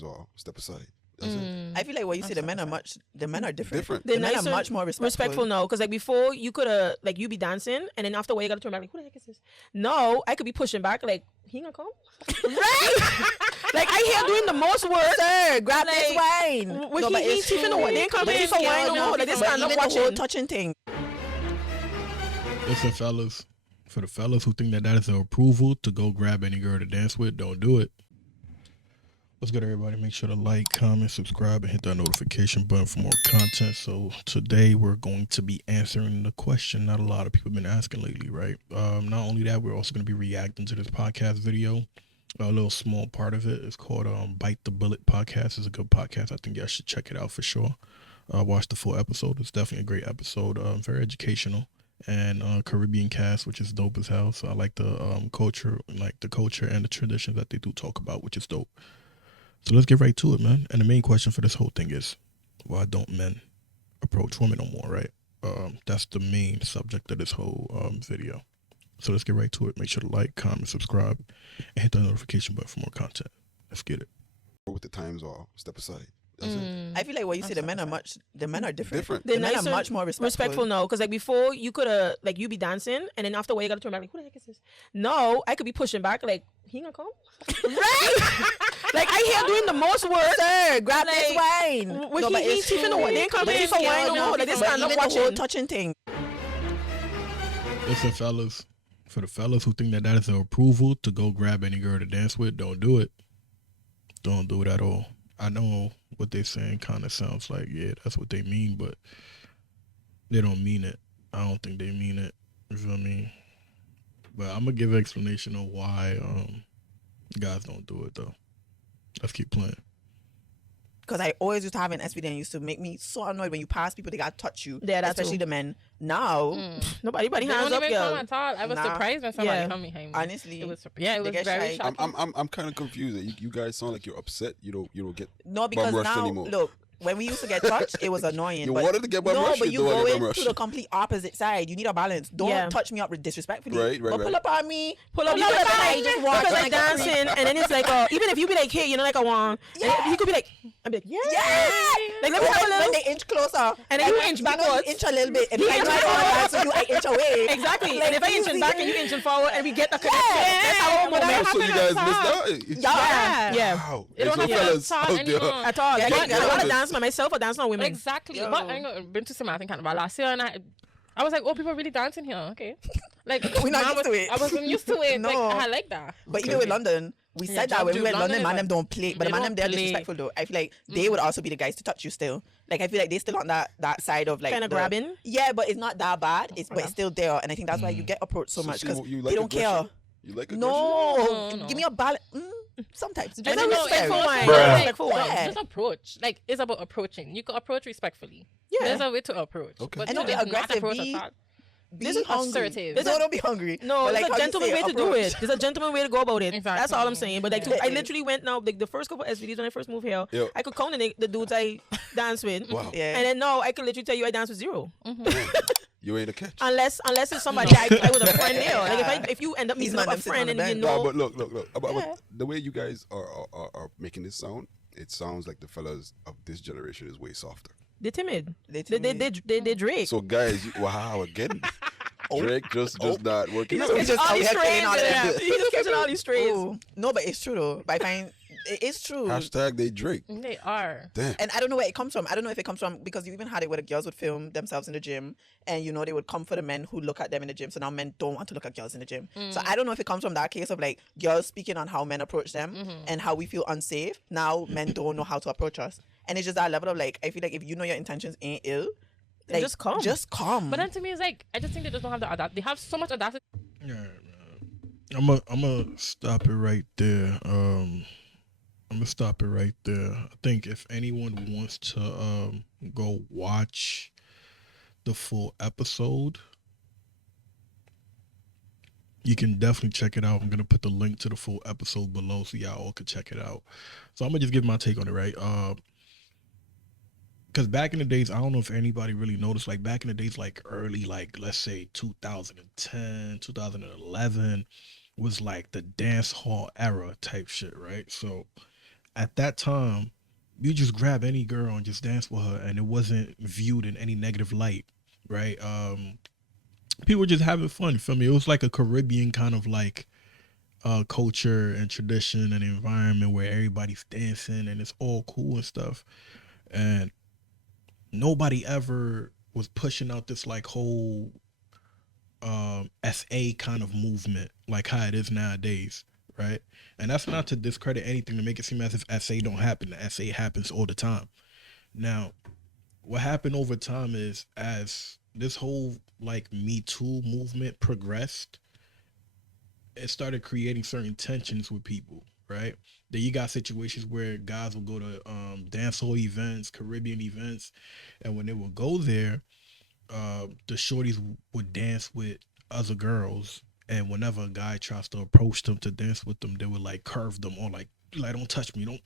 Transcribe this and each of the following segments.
times are step aside. That's it. I feel like what you say, the men are different. They're The men are nicer, much more respectful now, because like before you could have like you be dancing and then after a while you gotta turn back like who the heck is this? No, I could be pushing back like he gonna come, right? Like I hear doing the most work. Sir, grab this Like, wine. When No, but he it's teeth in the true. wine, they ain't But coming it's for true. wine no No, more. Like they but stand up even the whole watching. touching thing. Listen, fellas, for the fellas who think that is an approval to go grab any girl to dance with, don't do it. What's good, everybody? Make sure to like, comment, subscribe, and hit that notification button for more content. So today we're going to be answering the question that a lot of people have been asking lately, right? Not only that, we're also going to be reacting to this podcast video. A little small part of it is called Bite the Bullet podcast. It's a good podcast. I think y'all should check it out for sure. Watch the full episode. It's definitely a great episode. Very educational. And Caribbean cast, which is dope as hell. So I like the culture and the traditions that they do talk about, which is dope. So let's get right to it, man. And the main question for this whole thing is, why don't men approach women no more, right? That's the main subject of this whole video. So let's get right to it. Make sure to like, comment, subscribe, and hit that notification button for more content. Let's get it. What the times are step aside. That's it. I feel like what you say, the men are different. They're The men are nicer, much more respectful now, because like before you could have like you be dancing and then after a while you gotta turn back like who the heck is this? No, I could be pushing back like he gonna come, right? Like I hear doing the most work. Sir, grab this wine. When No, but he it's teeth in the true. wine, they ain't coming But it's for wine true. no more. Like they But stand up even the whole watching. touching thing. Listen, fellas, for the fellas who think that is an approval to go grab any girl to dance with, don't do it. Don't do it at all. I know what they're saying kind of sounds like, yeah, that's what they mean, but they don't mean it. I don't think they mean it. You feel me? But I'm going to give an explanation of why guys don't do it, though. Let's keep playing. Because I always used to have an SVD and it used to make me so annoyed when you pass people, they got to touch you. Yeah, that especially too. the men. Now, Nobody They hands don't up, even girl. come at all. I was Nah. surprised when somebody Yeah. come behind me. honestly, It was they very get shy. shocking. I'm kind of confused. You guys sound like you're upset. You don't get no, because bum rushed now, anymore. look, when we used to get touched, it was annoying. You but wanted to get bum no, rushed, but you you don't go wanna get bum into rushed. the complete opposite side. You need a balance. Don't Yeah. touch me up disrespectfully. Right, But pull up on me. Pull up, Pull you up can and I find just walk because and like I go dancing, and then it's like, even if you be like, hey, you know, like I want, Yeah. and he could be like, I'd be like, yeah, Yeah. like let me have a when little, they inch closer, and then you inch you know, backwards. you inch a little bit, and You if I inch try to forward. dance with you, I inch away. Exactly. Like, And if I inching easy. back and you inching forward, and we get the connection, that's our but moment. So you guys missed out? Yeah. Yeah. Wow. It don't Hey, so have to fellas talk out there, anymore. At all. Yeah, Like, you I gotta want to listen. dance by myself or dance on women. Exactly. Yo. But I been to Martin Carnival last year and I was like, oh, people are really dancing here. Okay. Like, We're not man used to it. I wasn't used to it. No. Like, I like that. But even with London, we Yeah, said that when we Dude, went to London, London man, is them don't play. But they the man them, don't they're play. disrespectful though. I feel like they would also be the guys to touch you still. Like I feel like they still on that side of like Kind of the- grabbing. Yeah, but it's not that bad. But it's still there, and I think that's why you get approached so much see, because you they like don't aggression? care. You like aggression? No, No. give me a balance. Sometimes. It's And a it's respectful fair. one. Like, Respectful one. Yeah. just approach. Like, it's about approaching. You can approach respectfully. Yeah. There's a way to approach. Okay. But And don't be to not aggressive, approach be- at all. Be This is hungry. assertive. No, don't be hungry. No, But there's like a how you gentleman say, way to do approach. it. There's a gentleman way to go about it. That's all I'm Exactly. saying. But like, Yeah. I literally went now, like the first couple SVDs when I first moved here, Yeah. I could count the dudes I dance with. Wow. Yeah. And then now I can literally tell you I dance with zero. You ain't a catch. Unless it's somebody I was a friend there. Like if you end up He's meeting not up a them sitting friend on and the you bench. No, know, but look. But Yeah. the way you guys are making this sound, it sounds like the fellas of this generation is way softer. they're timid. They They Drake. So guys, wow, again, Drake just not working out. just- Catching all out these here killing all strays. that. Yeah. He just catching all these strays. Ooh. No, but it's true though. But I find it's true. Hashtag they Drake. They are. Damn. And I don't know where it comes from. I don't know if it comes from because you even had it where the girls would film themselves in the gym and you know they would come for the men who look at them in the gym. So now men don't want to look at girls in the gym. So I don't know if it comes from that case of like girls speaking on how men approach them and how we feel unsafe. Now men don't know how to approach us. And it's just that level of like, I feel like if you know your intentions ain't ill, like, just come. Just come. But then to me, it's like, I just think they just don't have the audacity. They have so much audacity. Yeah, man. I'm gonna stop it right there. I'm gonna stop it right there. I think if anyone wants to go watch the full episode, you can definitely check it out. I'm gonna put the link to the full episode below so y'all all can check it out. So I'm gonna just give my take on it, right? Because back in the days, I don't know if anybody really noticed, like back in the days, like early, like let's say 2010, 2011 was like the dance hall era type shit, right? So at that time, you just grab any girl and just dance with her, and it wasn't viewed in any negative light, right? People were just having fun. You feel me? It was like a Caribbean kind of like culture and tradition and environment where everybody's dancing and it's all cool and stuff. And nobody ever was pushing out this like whole SA kind of movement like how it is nowadays, right? And that's not to discredit anything to make it seem as if SA don't happen. The SA happens all the time. Now, what happened over time is as this whole like Me Too movement progressed, it started creating certain tensions with people, right? Then you got situations where guys will go to dancehall events, Caribbean events, and when they would go there, the shorties would dance with other girls, and whenever a guy tries to approach them to dance with them, they would like curve them or like don't touch me, don't,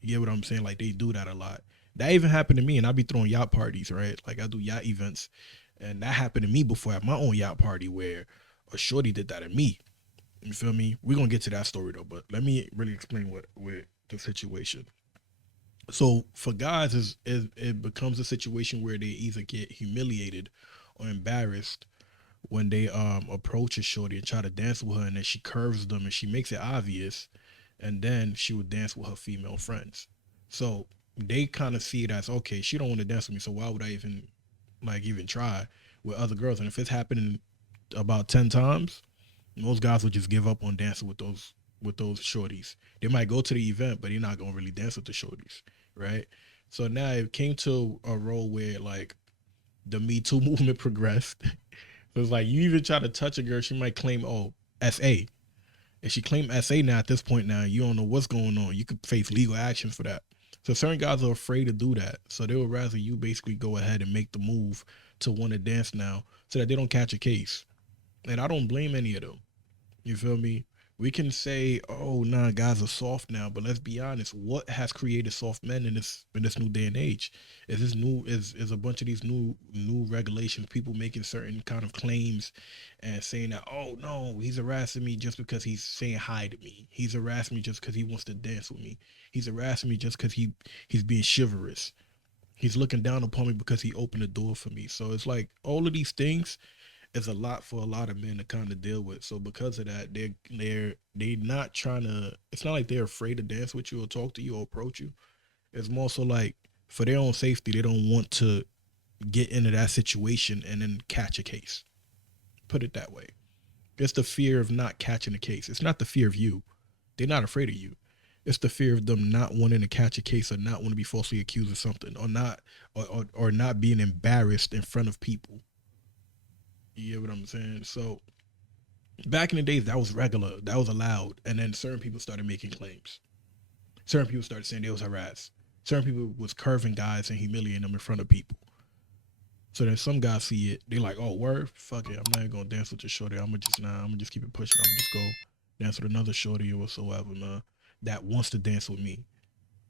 you get what I'm saying? Like they do that a lot. That even happened to me, and I be throwing yacht parties, right? Like I do yacht events, and that happened to me before at my own yacht party where a shorty did that to me. You feel me? We're gonna get to that story though, but let me really explain what with the situation. So for guys, it becomes a situation where they either get humiliated or embarrassed when they approach a shorty and try to dance with her, and then she curves them and she makes it obvious, and then she would dance with her female friends. So they kind of see it as, okay, she don't want to dance with me, so why would I even try with other girls? And if it's happening about 10 times, most guys would just give up on dancing with those shorties. They might go to the event, but they're not gonna really dance with the shorties, right? So now it came to a role where like the Me Too movement progressed. So it's like you even try to touch a girl, she might claim, oh, SA. If she claim SA now at this point now, you don't know what's going on. You could face legal actions for that. So certain guys are afraid to do that. So they would rather you basically go ahead and make the move to want to dance now so that they don't catch a case. And I don't blame any of them. You feel me? We can say, oh nah, guys are soft now, but let's be honest, what has created soft men in this new day and age? Is a bunch of these new regulations, people making certain kind of claims and saying that, oh no, he's harassing me just because he's saying hi to me. He's harassing me just because he wants to dance with me. He's harassing me just because he's being chivalrous. He's looking down upon me because he opened the door for me. So it's like all of these things is a lot for a lot of men to kind of deal with. So because of that, they're not trying to. It's not like they're afraid to dance with you or talk to you or approach you. It's more so like for their own safety, they don't want to get into that situation and then catch a case. Put it that way. It's the fear of not catching a case. It's not the fear of you. They're not afraid of you. It's the fear of them not wanting to catch a case or not want to be falsely accused of something or not being embarrassed in front of people. You get what I'm saying? So back in the days, that was regular, that was allowed, and then certain people started making claims. Certain people started saying they was harassed. Certain people was curving guys and humiliating them in front of people. So then some guys see it, they like, oh word, fuck it, I'm not even gonna dance with this shorty. I'm gonna just keep it pushing. I'm gonna just go dance with another shorty or whatsoever, man, that wants to dance with me.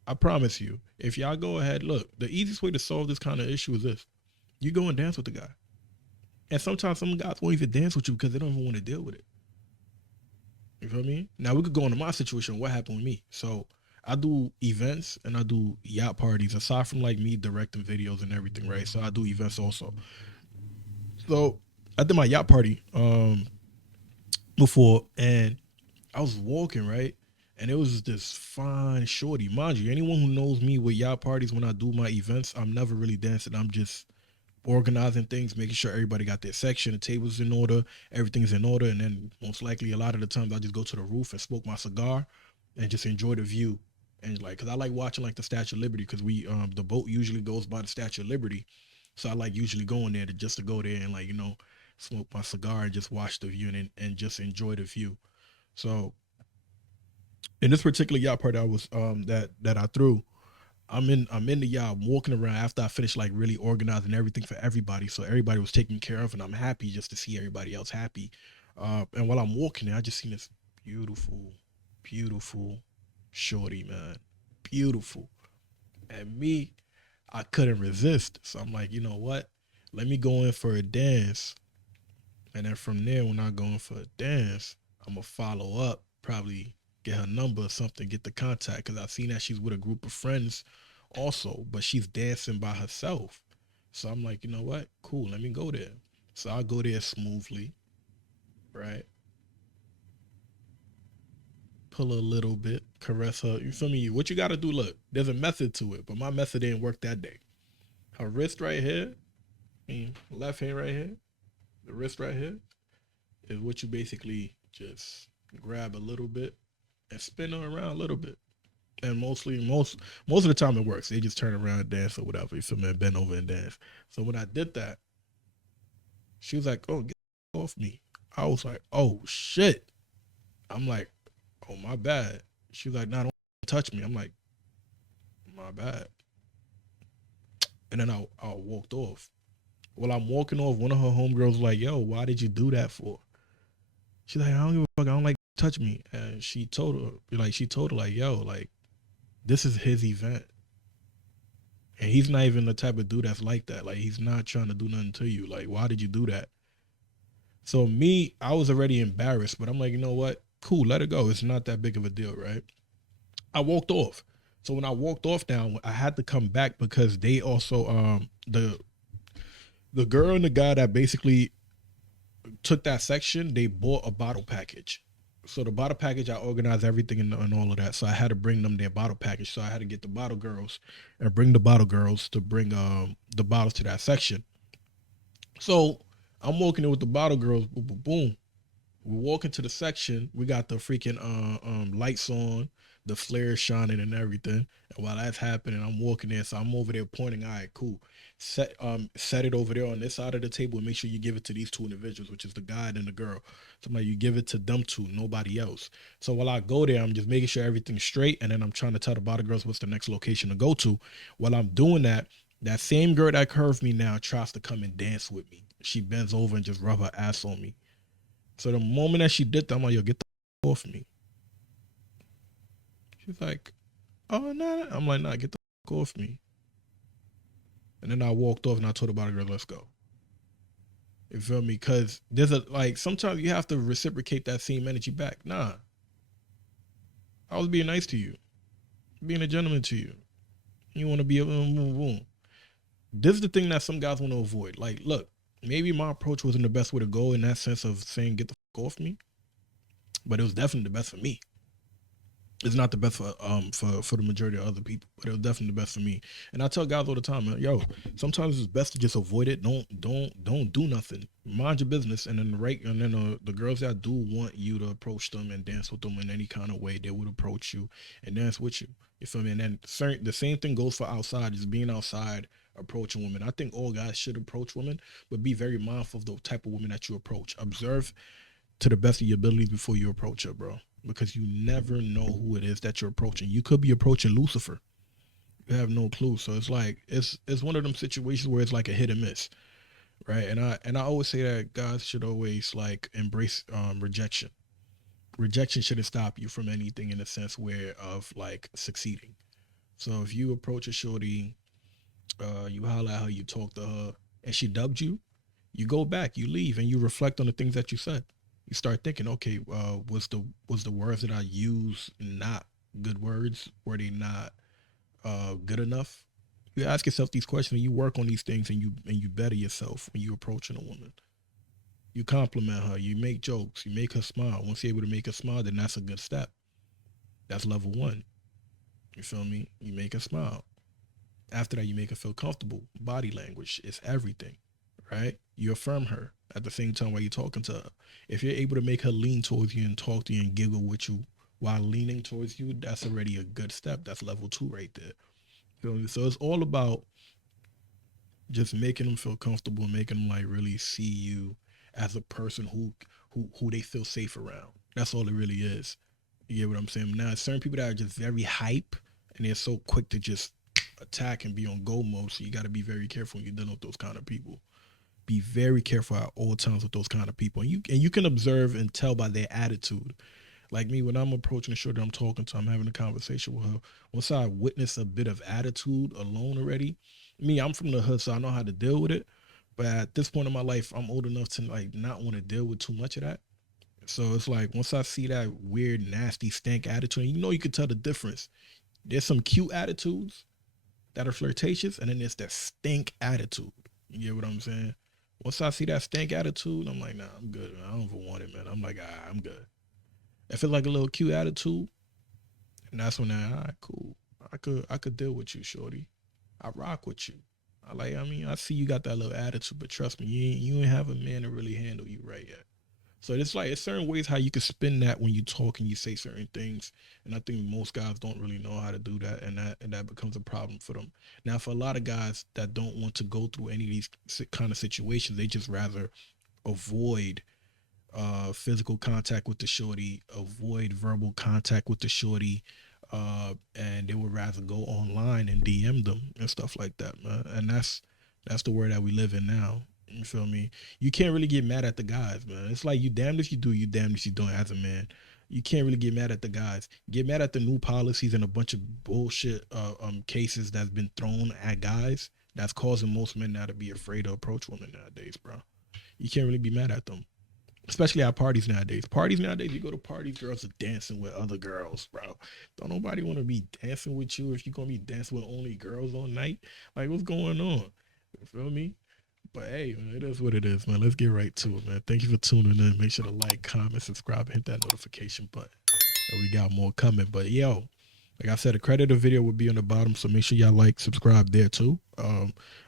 I promise you, if y'all go ahead, look, the easiest way to solve this kind of issue is this: you go and dance with the guy. And sometimes some guys won't even dance with you because they don't even want to deal with it. You feel me? Now we could go into my situation, what happened with me. So I do events and I do yacht parties, aside from like me directing videos and everything, right? So I do events also. So I did my yacht party before, and I was walking, right? And it was this fine shorty. Mind you, anyone who knows me with yacht parties, when I do my events, I'm never really dancing. I'm just organizing things, making sure everybody got their section, the tables in order, everything's in order, and then most likely a lot of the times I just go to the roof and smoke my cigar and just enjoy the view. And like, cause I like watching like the Statue of Liberty, cause we the boat usually goes by the Statue of Liberty, so I like usually going there to go there and like smoke my cigar and just watch the view and just enjoy the view. So in this particular yacht party I was that I threw, I'm in the yacht, I'm walking around after I finished like really organizing everything for everybody. So everybody was taken care of and I'm happy just to see everybody else happy. And while I'm walking there, I just seen this beautiful, beautiful shorty, man. Beautiful. And me, I couldn't resist. So I'm like, you know what? Let me go in for a dance. And then from there, when I go in for a dance, I'm going to follow up probably get her number or something, get the contact, because I seen that she's with a group of friends also, but she's dancing by herself. So I'm like, you know what? Cool, let me go there. So I go there smoothly, right? Pull a little bit, caress her. You feel me? What you gotta do, look, there's a method to it, but my method didn't work that day. Her wrist right here, left hand right here, the wrist right here, is what you basically just grab a little bit and spin her around a little bit. And most of the time it works. They just turn around and dance or whatever. You feel me? Bend over and dance. So when I did that, she was like, "Oh, get off me." I was like, "Oh shit." I'm like, "Oh my bad." She was like, "Nah, don't touch me." I'm like, "My bad." And then I walked off. While I'm walking off, one of her homegirls was like, "Yo, why did you do that for?" She's like, "I don't give a fuck. I don't like touch me." And she told her, like, "Yo, like, this is his event. And he's not even the type of dude that's like that. Like, he's not trying to do nothing to you. Like, why did you do that?" So me, I was already embarrassed, but I'm like, you know what? Cool, let it go. It's not that big of a deal, right? I walked off. So when I walked off now, I had to come back because they also the girl and the guy that basically took that section, they bought a bottle package. So the bottle package, I organized everything and all of that. So I had to bring them their bottle package. So I had to get the bottle girls and bring the bottle girls to bring the bottles to that section. So I'm walking in with the bottle girls, boom, boom, boom. We walk into the section. We got the freaking lights on, the flares shining and everything. And while that's happening, I'm walking there. So I'm over there pointing. All right, cool. Set it over there on this side of the table and make sure you give it to these two individuals, which is the guy and the girl. So I'm like, you give it to them two, nobody else. So while I go there, I'm just making sure everything's straight. And then I'm trying to tell the bottle girls what's the next location to go to. While I'm doing that, that same girl that curved me now tries to come and dance with me. She bends over and just rub her ass on me. So the moment that she did that, I'm like, "Yo, get the off me." She's like, "Oh, no." I'm like, "Nah, get the off me." And then I walked off and I told the bottle girl, "Let's go." You feel me? Because there's sometimes you have to reciprocate that same energy back. Nah, I was being nice to you, being a gentleman to you. You want to be a boom, boom, boom. This is the thing that some guys want to avoid. Like, look, maybe my approach wasn't the best way to go in that sense of saying, "Get the off me," but it was definitely the best for me. It's not the best for the majority of other people, but it was definitely the best for me. And I tell guys all the time, man, yo, sometimes it's best to just avoid it. Don't do nothing. Mind your business. And then the girls that do want you to approach them and dance with them in any kind of way, they would approach you and dance with you. You feel me? And then the same thing goes for outside, just being outside, approaching women. I think all guys should approach women, but be very mindful of the type of women that you approach. Observe to the best of your abilities before you approach her, bro. Because you never know who it is that you're approaching. You could be approaching Lucifer. You have no clue. So it's like it's one of them situations where it's like a hit and miss, right? And I always say that guys should always like embrace rejection. Rejection shouldn't stop you from anything in the sense where of like succeeding. So if you approach a shorty, you holler at her, you talk to her, and she dubbed you, you go back, you leave, and you reflect on the things that you said. You start thinking, okay, was the words that I use not good words? Were they not good enough? You ask yourself these questions, and you work on these things, and you better yourself when you approaching a woman. You compliment her, you make jokes, you make her smile. Once you're able to make her smile, then that's a good step. That's level one. You feel me? You make her smile. After that, you make her feel comfortable. Body language is everything, right? You affirm her at the same time while you're talking to her. If you're able to make her lean towards you and talk to you and giggle with you while leaning towards you, that's already a good step. That's level 2 right there. Feel me? So it's all about just making them feel comfortable, making them like really see you as a person who they feel safe around. That's all it really is. You get what I'm saying? Now, certain people that are just very hype and they're so quick to just attack and be on go mode. So you got to be very careful when you're dealing with those kind of people. Be very careful at all times with those kind of people. And you can observe and tell by their attitude. Like me, when I'm approaching a shorty I'm talking to, I'm having a conversation with her. Once I witness a bit of attitude alone already, I'm from the hood, so I know how to deal with it. But at this point in my life, I'm old enough to like not want to deal with too much of that. So it's like once I see that weird, nasty, stank attitude, you know, you can tell the difference. There's some cute attitudes that are flirtatious, and then there's that stink attitude. You get what I'm saying? Once I see that stink attitude, I'm like, nah, I'm good. I don't even want it, man. I'm like, I'm good. If it's like a little cute attitude, and that's when all right, cool. I could deal with you, shorty. I rock with you. I mean, I see you got that little attitude, but trust me, you ain't have a man to really handle you right yet. So it's like it's certain ways how you can spin that when you talk and you say certain things, and I think most guys don't really know how to do that, and that becomes a problem for them. Now, for a lot of guys that don't want to go through any of these kind of situations, they just rather avoid physical contact with the shorty, avoid verbal contact with the shorty, and they would rather go online and DM them and stuff like that, man. And that's the world that we live in now. You feel me? You can't really get mad at the guys, man. It's like you damned if you do, you damned if you don't as a man. You can't really get mad at the guys. Get mad at the new policies and a bunch of bullshit cases that's been thrown at guys that's causing most men now to be afraid to approach women nowadays, bro. You can't really be mad at them. Especially at parties nowadays. Parties nowadays, you go to parties, girls are dancing with other girls, bro. Don't nobody want to be dancing with you if you're going to be dancing with only girls all night. Like, what's going on? You feel me? But hey, man, it is what it is, man. Let's get right to it, man. Thank you for tuning in. Make sure to like, comment, subscribe, and hit that notification button. And we got more coming. But yo, like I said, the credit of the video will be on the bottom, so make sure y'all like, subscribe there too.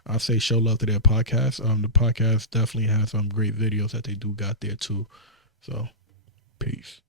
I say show love to their podcast. The podcast definitely has some great videos that they do got there too. So, peace.